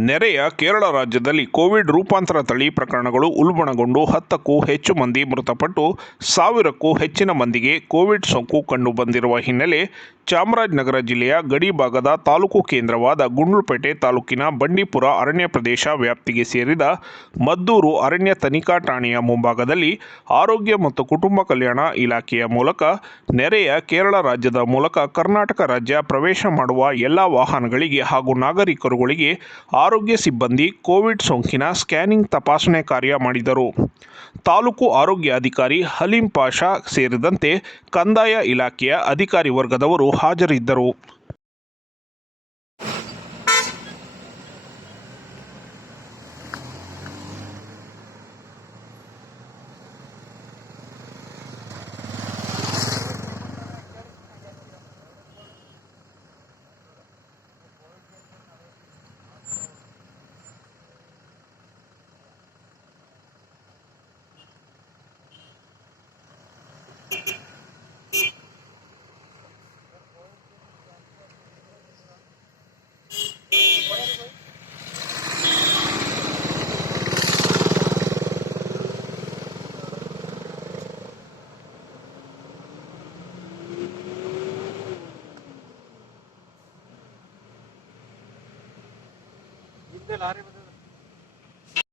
ನೆರೆಯ ಕೇರಳ ರಾಜ್ಯದಲ್ಲಿ ಕೋವಿಡ್ ರೂಪಾಂತರ ತಳಿ ಪ್ರಕರಣಗಳು ಉಲ್ಬಣಗೊಂಡು ಹತ್ತಕ್ಕೂ ಹೆಚ್ಚು ಮಂದಿ ಮೃತಪಟ್ಟು ಸಾವಿರಕ್ಕೂ ಹೆಚ್ಚಿನ ಮಂದಿಗೆ ಕೋವಿಡ್ ಸೋಂಕು ಕಂಡು ಬಂದಿರುವ ಹಿನ್ನೆಲೆ ಚಾಮರಾಜನಗರ ಜಿಲ್ಲೆಯ ಗಡಿ ಭಾಗದ ತಾಲೂಕು ಕೇಂದ್ರವಾದ ಗುಂಡ್ಲುಪೇಟೆ ತಾಲೂಕಿನ ಬಂಡೀಪುರ ಅರಣ್ಯ ಪ್ರದೇಶ ವ್ಯಾಪ್ತಿಗೆ ಸೇರಿದ ಮದ್ದೂರು ಅರಣ್ಯ ತನಿಖಾ ಠಾಣೆಯ ಮುಂಭಾಗದಲ್ಲಿ ಆರೋಗ್ಯ ಮತ್ತು ಕುಟುಂಬ ಕಲ್ಯಾಣ ಇಲಾಖೆಯ ಮೂಲಕ ನೆರೆಯ ಕೇರಳ ರಾಜ್ಯದ ಮೂಲಕ ಕರ್ನಾಟಕ ರಾಜ್ಯ ಪ್ರವೇಶ ಮಾಡುವ ಎಲ್ಲ ವಾಹನಗಳಿಗೆ ಹಾಗೂ ನಾಗರಿಕರುಗಳಿಗೆ ಆರೋಗ್ಯ ಸಿಬ್ಬಂದಿ ಕೋವಿಡ್ ಸೋಂಕಿನ ಸ್ಕ್ಯಾನಿಂಗ್ ತಪಾಸಣೆ ಕಾರ್ಯ ಮಾಡಿದರು. ತಾಲೂಕು ಆರೋಗ್ಯ ಅಧಿಕಾರಿ ಹಲೀಂ ಪಾಷಾ ಸೇರಿದಂತೆ ಕಂದಾಯ ಇಲಾಖೆಯ ಅಧಿಕಾರಿ ವರ್ಗದವರು ಹಾಜರಿದ್ದರು. दिला रहे